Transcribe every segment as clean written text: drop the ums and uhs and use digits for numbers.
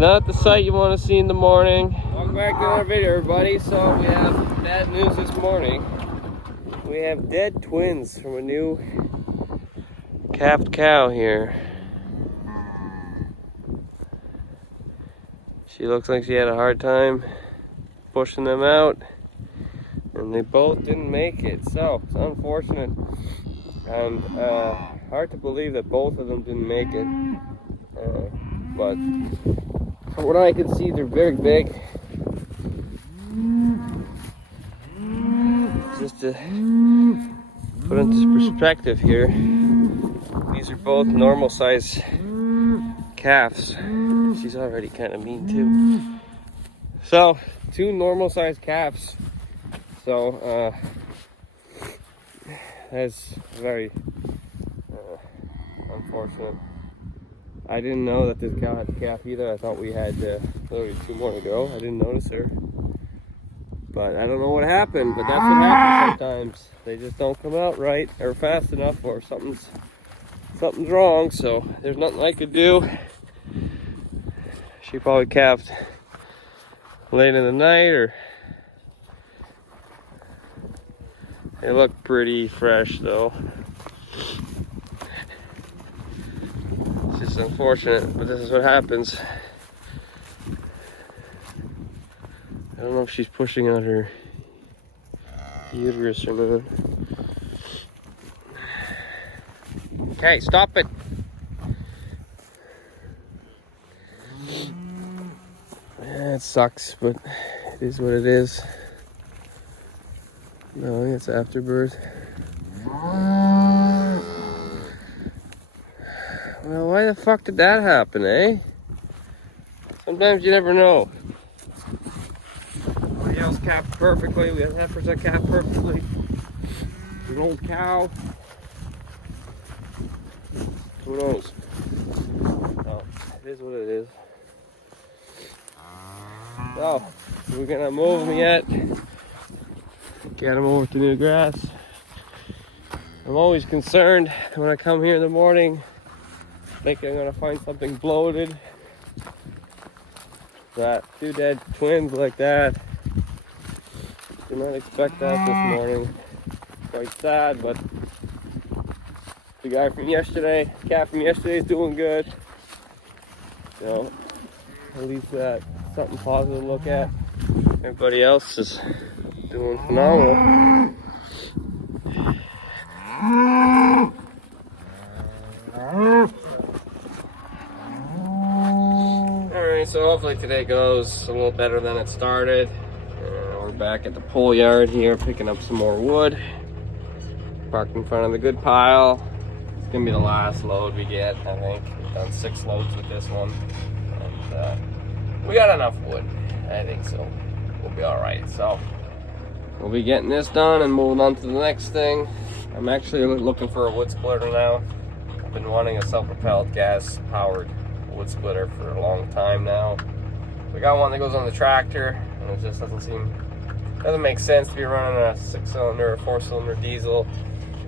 Not the sight you want to see in the morning. Welcome back to another video, everybody. So we have bad news this morning. We have dead twins from a new calved cow here. She looks like she had a hard time pushing them out, and they both didn't make it. So it's unfortunate, and hard to believe that both of them didn't make it. But from what I can see, they're very big. Just to put into perspective here, these are both normal size calves. She's already kind of mean too. So, two normal size calves. So, that's very unfortunate. I didn't know that this cow had a calf either. I thought we had literally two more to go. I didn't notice her. But I don't know what happened, but that's what happens sometimes. They just don't come out right or fast enough, or something's wrong. So there's nothing I could do. She probably calved late in the night, or they look pretty fresh though. It's unfortunate, but this is what happens. I don't know if she's pushing out her uterus or not. Okay, stop it. Yeah, it sucks, but it is what it is. No, it's afterbirth. Well, why the fuck did that happen, eh? Sometimes you never know. Everybody else calved perfectly. We have heifers that calf perfectly. An old cow. Who knows? Oh, it is what it is. So, we're gonna move them yet. Get them over to new grass. I'm always concerned when I come here in the morning, thinking I'm gonna find something bloated. That two dead twins like that. Did not expect that this morning. Quite sad, but the guy from yesterday, cat from yesterday, is doing good. So at least that's something positive to look at. Everybody else is doing phenomenal. Alright, so hopefully today goes a little better than it started. We're back at the pole yard here, picking up some more wood. Parked in front of the good pile. It's gonna be the last load we get, I think. We've done 6 loads with this one. And we got enough wood, I think, so we'll be alright. So we'll be getting this done and moving on to the next thing. I'm actually looking for a wood splitter now. I've been wanting a self-propelled gas-powered wood splitter for a long time now. We got one that goes on the tractor, and it just doesn't make sense to be running a 6-cylinder or 4-cylinder diesel.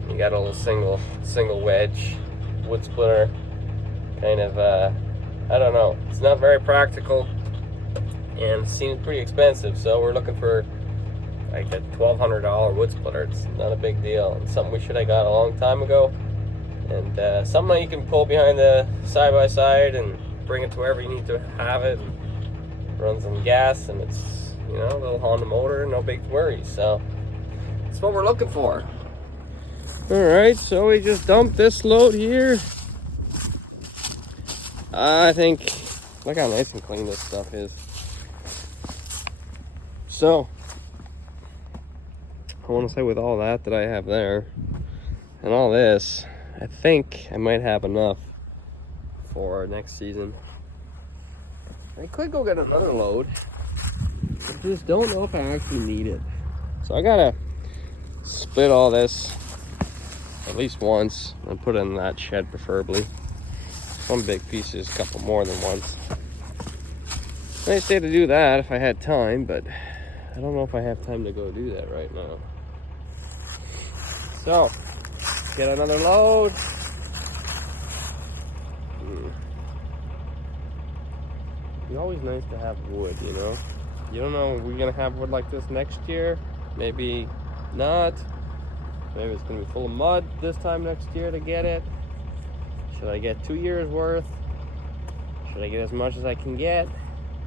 You got a little single wedge wood splitter. Kind of I don't know. It's not very practical and seems pretty expensive. So we're looking for like a $1,200 wood splitter. It's not a big deal. It's something we should have got a long time ago. And something that you can pull behind the side-by-side and bring it to wherever you need to have it. Runs on gas, and it's, you know, a little Honda motor, no big worries. So that's what we're looking for. Alright, so we just dumped this load here. I think, look how nice and clean this stuff is. So I want to say, with all that I have there and all this, I think I might have enough for next season. I could go get another load. I just don't know if I actually need it. So I gotta split all this at least once and put it in that shed, preferably. Some big pieces, a couple more than once. I say to do that if I had time, but I don't know if I have time to go do that right now. So, get another load. It's always nice to have wood, you know. You don't know, we're gonna have wood like this next year. Maybe not. Maybe it's gonna be full of mud this time next year to get it. Should I get 2 years worth? Should I get as much as I can get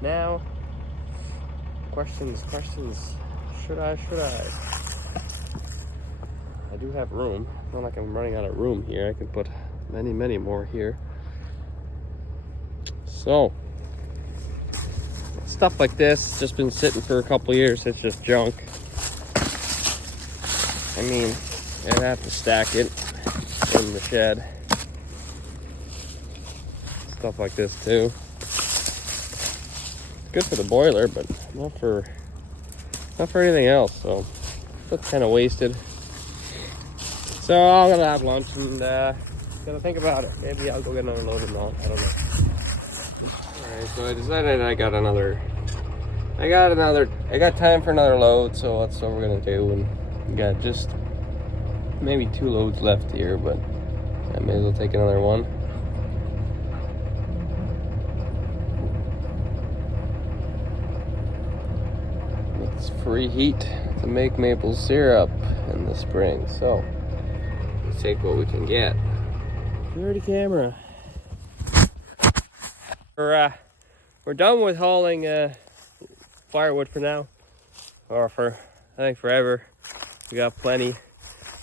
now? Questions. Should I? I do have room. It's not like I'm running out of room here. I can put many more here. So, stuff like this has just been sitting for a couple years. It's just junk. I mean, I'd have to stack it in the shed. Stuff like this too. Good for the boiler, but not for anything else. So that's kind of wasted. So I'm gonna have lunch and gonna think about it. Maybe I'll go get another load or not. I don't know. Alright, so I decided I got time for another load, so that's what we're gonna do. And we got just maybe 2 loads left here, but I may as well take another one. It's free heat to make maple syrup in the spring, so let's take what we can get. Dirty camera. We're done with hauling firewood for now, or for I think forever. We got plenty.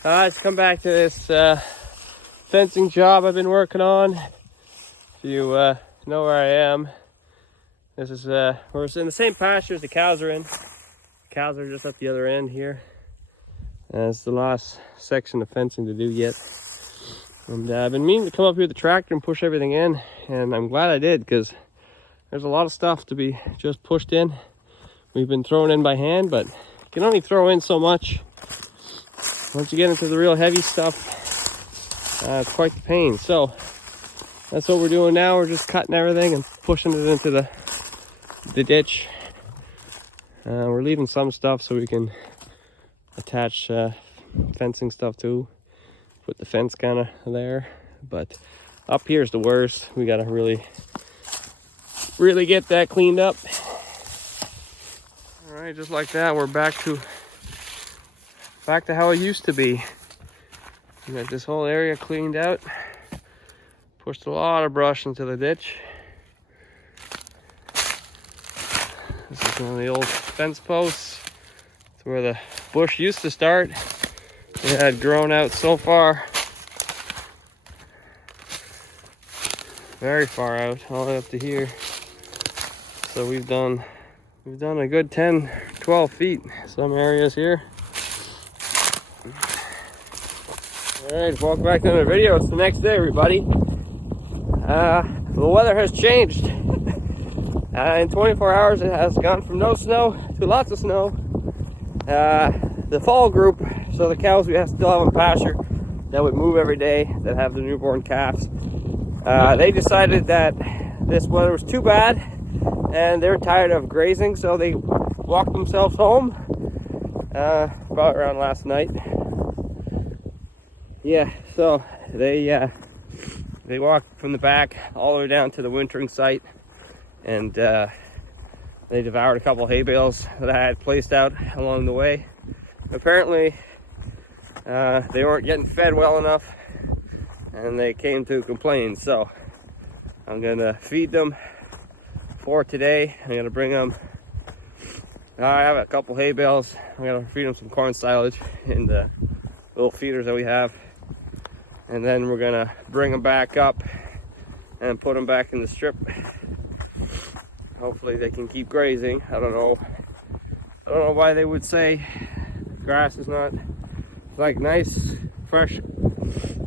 Let's come back to this fencing job I've been working on. If you know where I am, this is we're in the same pasture as the cows are in. The cows are just at the other end here. It's the last section of fencing to do yet. And I've been meaning to come up here with the tractor and push everything in, and I'm glad I did, because there's a lot of stuff to be just pushed in. We've been throwing in by hand, but you can only throw in so much. Once you get into the real heavy stuff, it's quite the pain. So that's what we're doing now. We're just cutting everything and pushing it into the ditch. We're leaving some stuff so we can attach fencing stuff too. Put the fence kind of there. But up here is the worst. We got to really get that cleaned up. All right, just like that, we're back to how it used to be. We got this whole area cleaned out. Pushed a lot of brush into the ditch. This is one of the old fence posts. It's where the bush used to start. It had grown out so far. Very far out, all the way up to here. So we've done a good 10, 12 feet some areas here. Alright, welcome back to another video. It's the next day, everybody. The weather has changed. In 24 hours it has gone from no snow to lots of snow. The fall group, so the cows we still have in pasture that would move every day, that have the newborn calves, they decided that this weather was too bad and they're tired of grazing, so they walked themselves home about around last night. Yeah, so they walked from the back all the way down to the wintering site, and they devoured a couple hay bales that I had placed out along the way. Apparently they weren't getting fed well enough, and they came to complain. So I'm gonna feed them for today. I'm gonna bring them, I have a couple hay bales. I'm gonna feed them some corn silage in the little feeders that we have, and then we're gonna bring them back up and put them back in the strip. Hopefully they can keep grazing. I don't know why they would say grass is not like nice fresh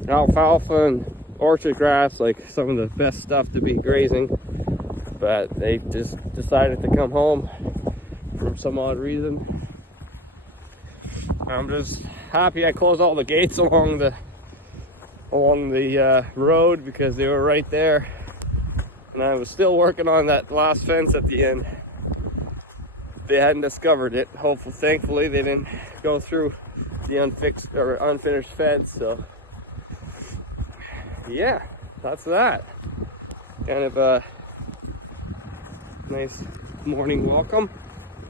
alfalfa and orchard grass, like some of the best stuff to be grazing, but they just decided to come home for some odd reason. I'm just happy I closed all the gates along the road, because they were right there, and I was still working on that last fence at the end. They hadn't discovered it. Thankfully they didn't go through the unfinished fence. So yeah, that's that. Kind of Nice morning welcome.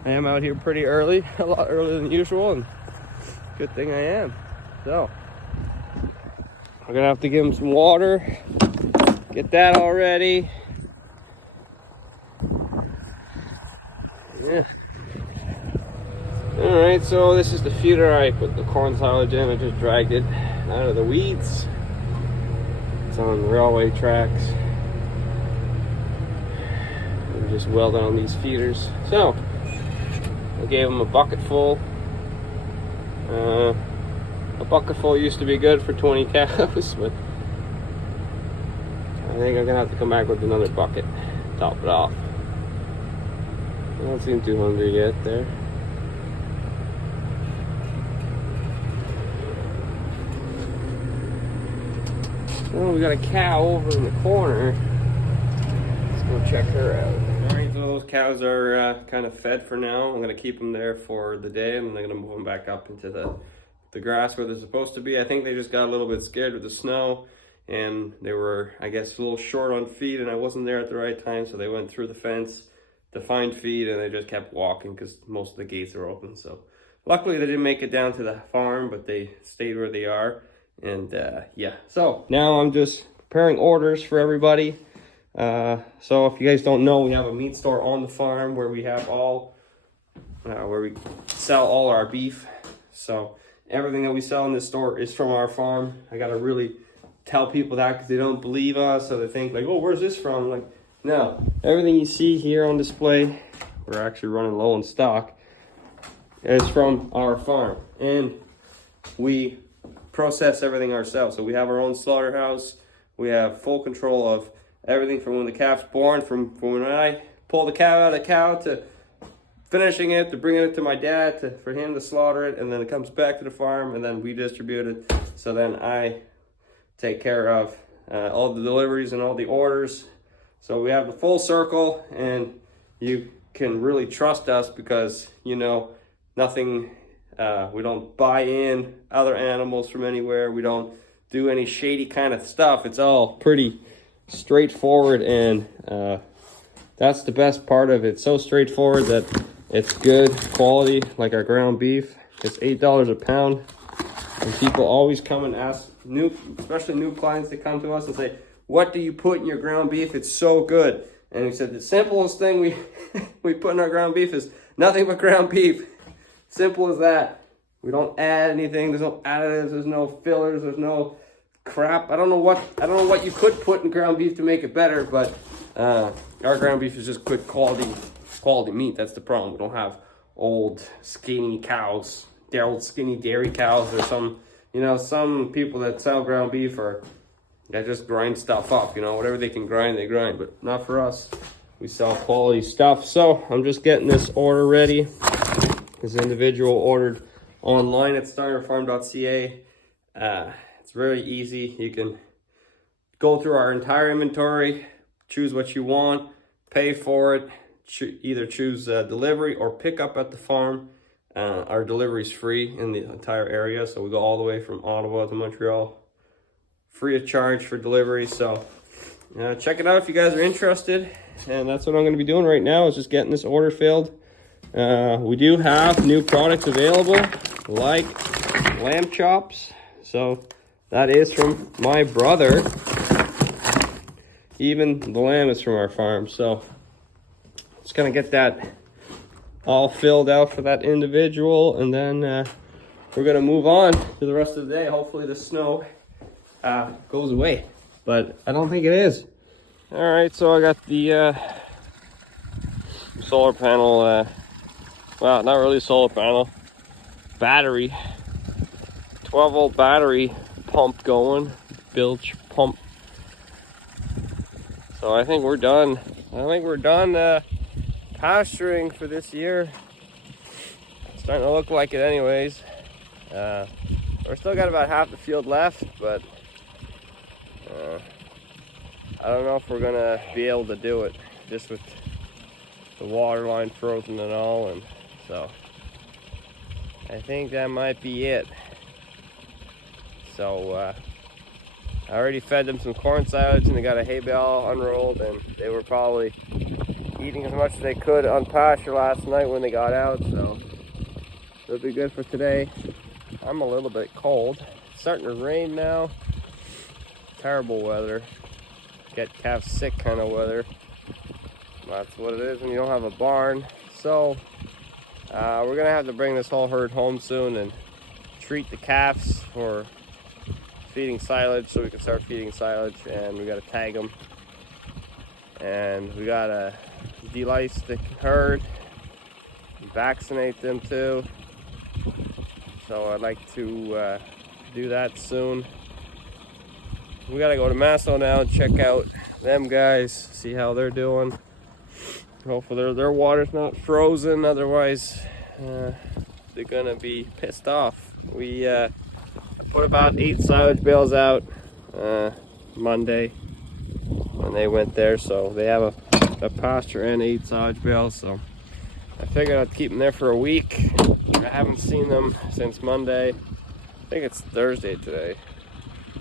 I am out here pretty early, a lot earlier than usual, and good thing I am. So we're gonna have to give him some water, get that all ready. Yeah. All right, so this is the feeder I put the corn silage in. I just dragged it out of the weeds. It's on railway tracks. I'm just welding on these feeders. So I gave them a bucket full. A bucket full used to be good for 20 cows, but I think I'm gonna have to come back with another bucket, top it off. I don't seem too hungry yet there. Oh, we got a cow over in the corner. Let's go check her out. All right, so those cows are kind of fed for now. I'm gonna keep them there for the day, and then I'm gonna move them back up into the grass where they're supposed to be. I think they just got a little bit scared with the snow, and they were, I guess, a little short on feed, and I wasn't there at the right time, so they went through the fence to find feed, and they just kept walking because most of the gates are open. So luckily they didn't make it down to the farm, but they stayed where they are. And yeah, so now I'm just preparing orders for everybody. So if you guys don't know, we have a meat store on the farm where we have all where we sell all our beef. So everything that we sell in this store is from our farm. I gotta really tell people that because they don't believe us, so they think like, oh, where's this from? Like, no, everything you see here on display, we're actually running low on stock, is from our farm, and we process everything ourselves. So we have our own slaughterhouse. We have full control of everything from when the calf's born, from when I pull the cow out of the cow to finishing it, to bringing it to my dad, for him to slaughter it, and then it comes back to the farm, and then we distribute it. So then I take care of all the deliveries and all the orders. So we have the full circle, and you can really trust us because, you know, nothing, we don't buy in other animals from anywhere. We don't do any shady kind of stuff. It's all pretty straightforward, and that's the best part of it. So straightforward that it's good quality, like our ground beef. It's $8 a pound, and people always come and ask, especially new clients that come to us and say, what do you put in your ground beef? It's so good. And we said the simplest thing we put in our ground beef is nothing but ground beef. Simple as that. We don't add anything. There's no additives. There's no fillers. There's no crap. I don't know what you could put in ground beef to make it better, but our ground beef is just good quality meat. That's the problem. We don't have old skinny cows, old skinny dairy cows, or some people that sell ground beef that just grind stuff up. Whatever they can grind, they grind. But not for us. We sell quality stuff. So I'm just getting this order ready. This individual ordered online at starterfarm.ca. It's very easy. You can go through our entire inventory, choose what you want, pay for it, either choose delivery or pick up at the farm. Our delivery is free in the entire area, so we go all the way from Ottawa to Montreal, free of charge for delivery. So check it out if you guys are interested. And that's what I'm going to be doing right now, is just getting this order filled. We do have new products available, like lamb chops. So that is from my brother. Even the lamb is from our farm. So just gonna get that all filled out for that individual, and then we're gonna move on to the rest of the day. Hopefully the snow goes away, but I don't think it is. All right, so I got the solar panel, well, not really solar panel, battery, 12-volt battery pump going, bilge pump. So I think we're done. Pasturing for this year. It's starting to look like it anyways. We're still got about half the field left, but I don't know if we're gonna be able to do it, just with the water line frozen and all, and so I think that might be it. So I already fed them some corn silage, and they got a hay bale unrolled, and they were probably eating as much as they could on pasture last night when they got out, so it'll be good for today. I'm a little bit cold. It's starting to rain now. Terrible weather. Get calves sick kind of weather. That's what it is when you don't have a barn. So we're gonna have to bring this whole herd home soon and treat the calves for feeding silage so we can start feeding silage, and we gotta tag them, and we gotta delice the herd, vaccinate them too. So I'd like to do that soon. We gotta go to Masso now and check out them guys, see how they're doing. Hopefully their water's not frozen, otherwise they're gonna be pissed off. We put about 8 silage bales out Monday when they went there, so they have a pasture and 8 silage bales, so I figured I'd keep them there for a week. I haven't seen them since Monday. I think it's Thursday today.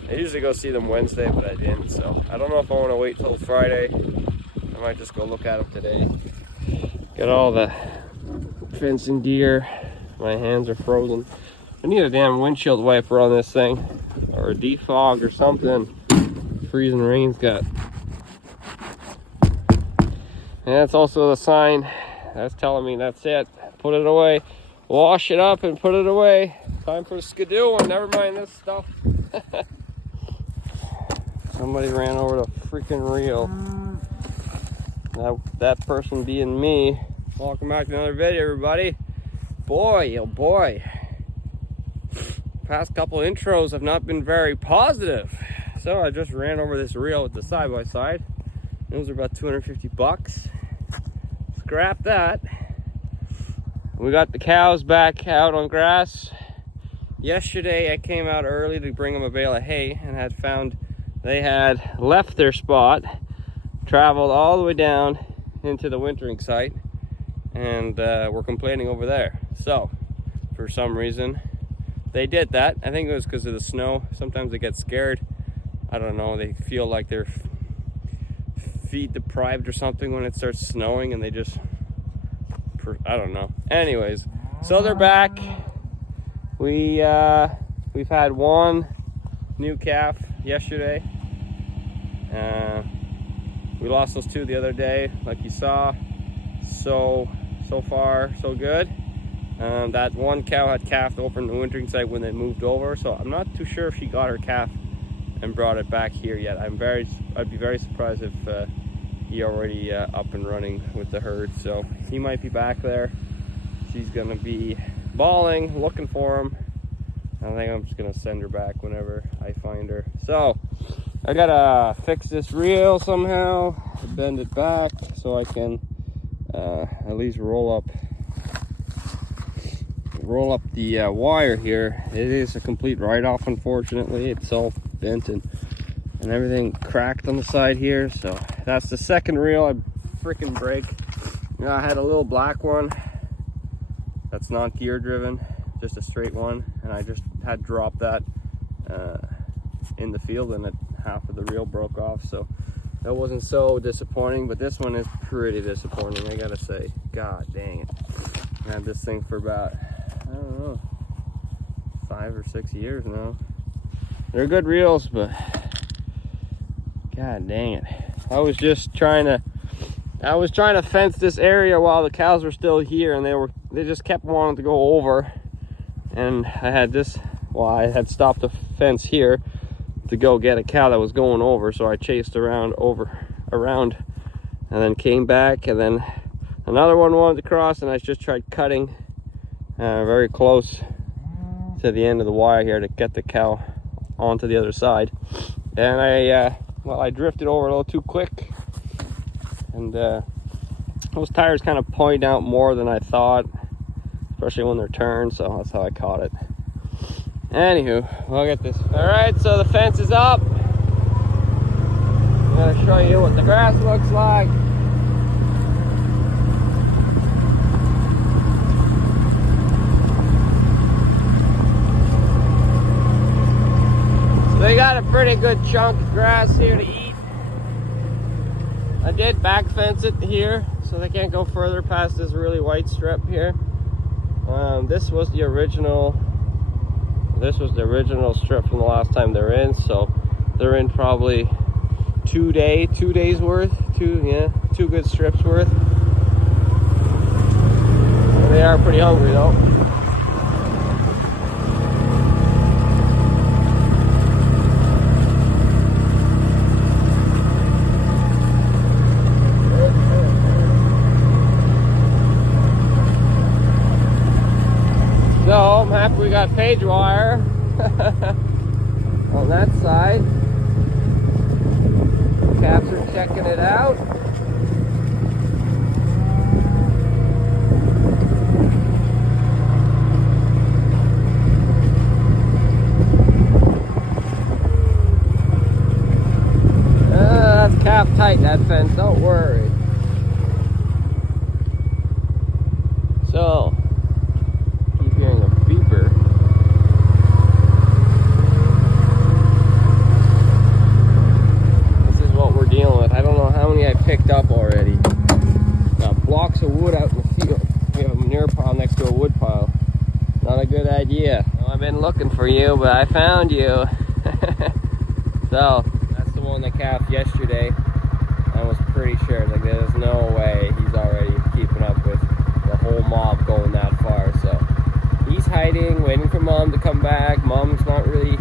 I usually go see them Wednesday, but I didn't, so I don't know if I want to wait till Friday. I might just go look at them today. Got all the fencing gear. My hands are frozen. I need a damn windshield wiper on this thing, or a defog or something. Freezing rain's got. And that's also the sign that's telling me that's it. Put it away. Wash it up and put it away. Time for skidoo, and never mind this stuff. Somebody ran over the freaking reel. That person being me. Welcome back to another video, everybody. Boy, oh boy. Past couple intros have not been very positive. So I just ran over this reel with the side-by-side. Those are about 250 bucks. Scrap that. We got the cows back out on grass. Yesterday I came out early to bring them a bale of hay and had found they had left their spot, traveled all the way down into the wintering site, and were complaining over there. So for some reason they did that. I think it was because of the snow. Sometimes they get scared. I don't know, they feel like they're feed deprived or something when it starts snowing, and they just, I don't know. Anyways, so they're back. We've had one new calf yesterday. We lost those 2 the other day, like you saw. So far so good. That one cow had calved over in the wintering site when they moved over, so I'm not too sure if she got her calf and brought it back here yet. I'd be very surprised if he already up and running with the herd. So he might be back there. She's gonna be bawling, looking for him. I think I'm just gonna send her back whenever I find her. So I gotta fix this reel somehow, bend it back so I can at least roll up the wire here. It is a complete write-off, unfortunately. It's all bent and everything cracked on the side here. So that's the second reel I freaking break. I had a little black one that's not gear driven, just a straight one, and I just had dropped that in the field, and half of the reel broke off. So that wasn't so disappointing, but this one is pretty disappointing, I gotta say. God dang it. I had this thing for about, I don't know, 5 or 6 years now. They're good reels, but god dang it. I was trying to fence this area while the cows were still here, and they just kept wanting to go over. And I had stopped the fence here to go get a cow that was going over, so I chased around, and then came back, and then another one wanted to cross, and I just tried cutting very close to the end of the wire here to get the cow onto the other side. And I drifted over a little too quick, and those tires kind of point out more than I thought, especially when they're turned, so that's how I caught it. Anywho, we'll get this. All right, so the fence is up. I'm gonna show you what the grass looks like. So they got a pretty good chunk of grass here to eat. I did back fence it here, so they can't go further past this really white strip here. This was the original strip from the last time they're in, so they're in probably 2 days worth, two good strips worth. They are pretty hungry though. So I'm happy we got page wire on that side. Calves are checking it out. That's calf tight, that fence, don't worry. So hearing a beeper. This is what we're dealing with. I don't know how many I picked up already. Got blocks of wood out in the field. We have a manure pile next to a wood pile. Not a good idea. Well, I've been looking for you, but I found you. So that's the one that calved yesterday. I was pretty sure, like, there's no way he's already keeping up with the whole mob going that far. So he's hiding, waiting for mom to come back. Mom's not really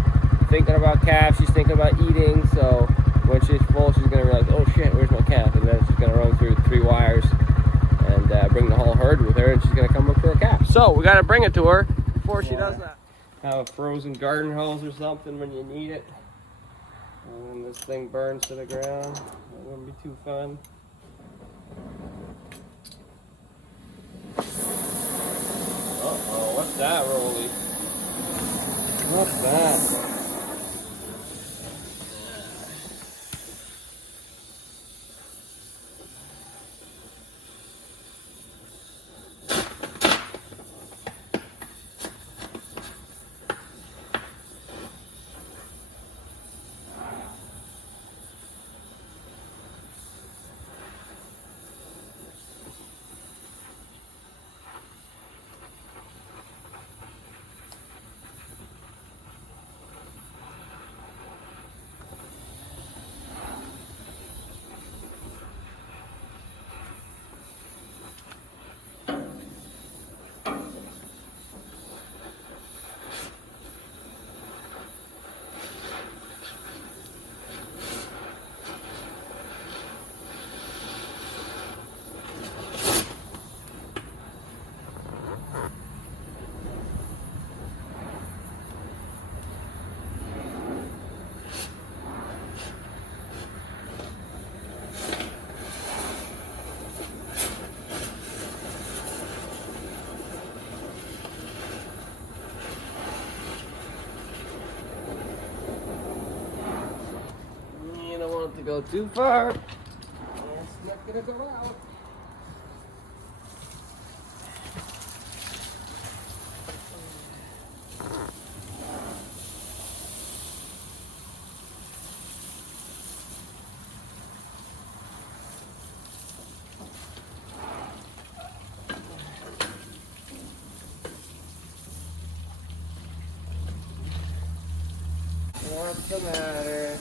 thinking about calf, she's thinking about eating. So when she's full, she's gonna realize, oh shit, where's my calf? And then she's gonna run through 3 wires and bring the whole herd with her, and she's gonna come look for a calf. So we gotta bring it to her before she does that. Have a frozen garden hose or something when you need it. And then this thing burns to the ground. That wouldn't be too fun. Uh-oh, what's that, Rolly? What's that? To go too far. It's not gonna go out. What's the matter?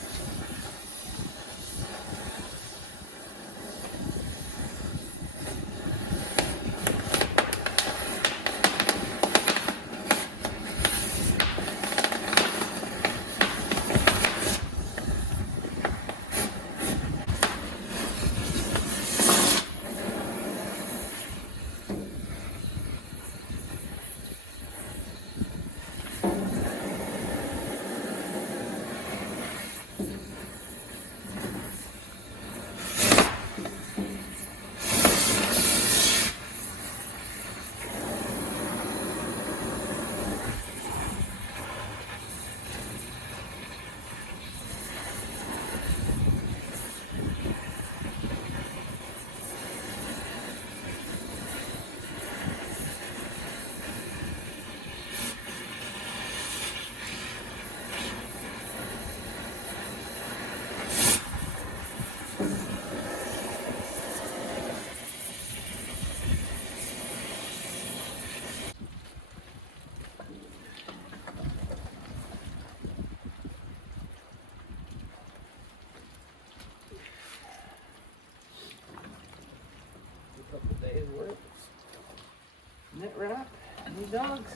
Net wrap. Any dogs?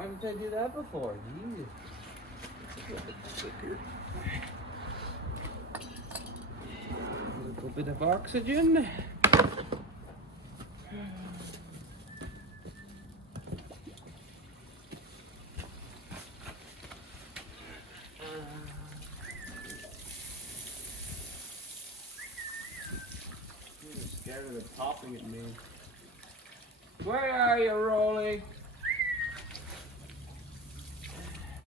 Why didn't I do that before? Jeez. A little bit of oxygen. Scared of the popping at me. Where are you, Rolly?